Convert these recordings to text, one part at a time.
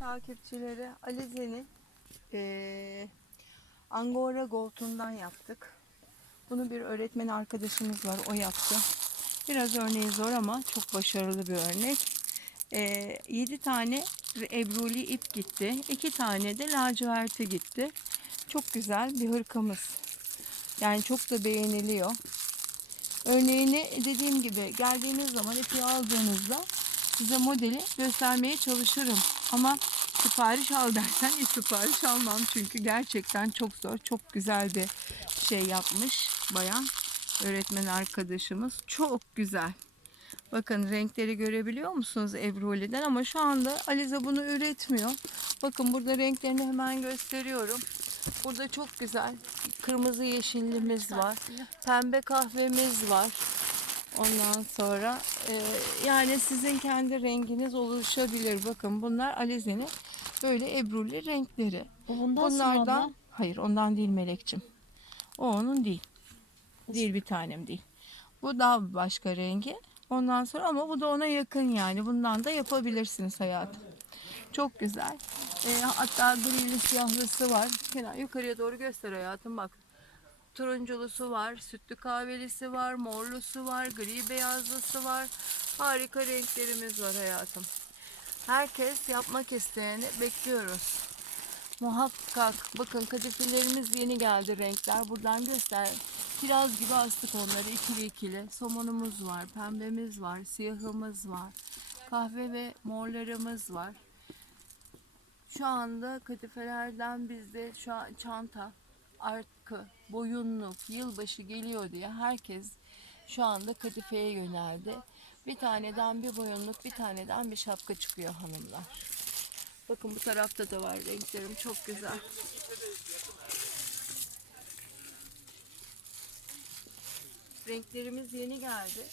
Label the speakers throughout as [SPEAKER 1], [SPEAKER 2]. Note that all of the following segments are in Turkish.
[SPEAKER 1] takipçileri Alize'nin eee Angora Gold'undan yaptık. Bunu bir öğretmen arkadaşımız var. O yaptı. Biraz örneği zor ama çok başarılı bir örnek. Eee 7 tane ebruli ip gitti. 2 tane de laciverti gitti. Çok güzel bir hırkamız. Yani çok da beğeniliyor. Örneğini dediğim gibi geldiğiniz zaman ipi aldığınızda size modeli göstermeye çalışırım. Ama sipariş al dersen hiç sipariş almam. Çünkü gerçekten çok zor. Çok güzel bir şey yapmış bayan öğretmen arkadaşımız. Çok güzel. Bakın renkleri görebiliyor musunuz Ebruli'den ama şu anda Alize bunu üretmiyor. Bakın burada renklerini hemen gösteriyorum. Burada çok güzel kırmızı yeşillimiz var. Pembe kahvemiz var. Ondan sonra e, yani sizin kendi renginiz oluşabilir. Bakın bunlar Alize'nin böyle ebruli renkleri.
[SPEAKER 2] Bu bundan
[SPEAKER 1] Bunlardan
[SPEAKER 2] abla.
[SPEAKER 1] hayır ondan değil Melekçim. O onun değil. Değil bir tanem değil. Bu daha başka rengi. Ondan sonra ama bu da ona yakın yani. Bundan da yapabilirsiniz hayatım. Çok güzel. E, hatta grili siyahlısı var. Kenar yukarıya doğru göster hayatım bak. Turunculusu var, sütlü kahvelisi var, morlusu var, gri beyazlısı var. Harika renklerimiz var hayatım. Herkes yapmak isteyeni bekliyoruz. Muhakkak bakın kadifelerimiz yeni geldi renkler. Buradan göster. Kiraz gibi astık onları ikili ikili. Somonumuz var, pembemiz var, siyahımız var. Kahve ve morlarımız var. Şu anda kadifelerden bizde şu an çanta, arkı, boyunluk, yılbaşı geliyor diye herkes şu anda kadifeye yöneldi. Bir taneden bir boyunluk, bir taneden bir şapka çıkıyor hanımlar. Bakın bu tarafta da var renklerim çok güzel. Renklerimiz yeni geldi.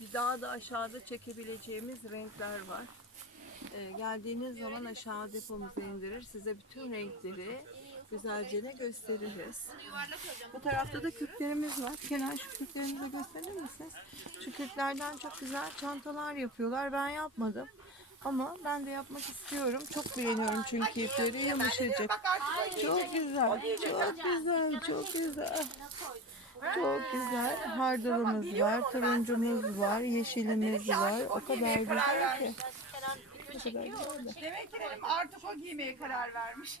[SPEAKER 1] Bir daha da aşağıda çekebileceğimiz renkler var. Ee, geldiğiniz zaman aşağı depomuza indirir. Size bütün renkleri güzelce de gösteririz. Bu tarafta da kürklerimiz var. Kenan şu kürklerimizi gösterir misiniz? Şu kürklerden çok güzel çantalar yapıyorlar. Ben yapmadım. Ama ben de yapmak istiyorum. Çok beğeniyorum çünkü ipleri yumuşacık. Çok güzel, çok güzel, çok güzel. Çok güzel. Hardalımız var, turuncumuz var, yeşilimiz var. O kadar güzel ki.
[SPEAKER 3] Demek ki artık o giymeye karar vermiş.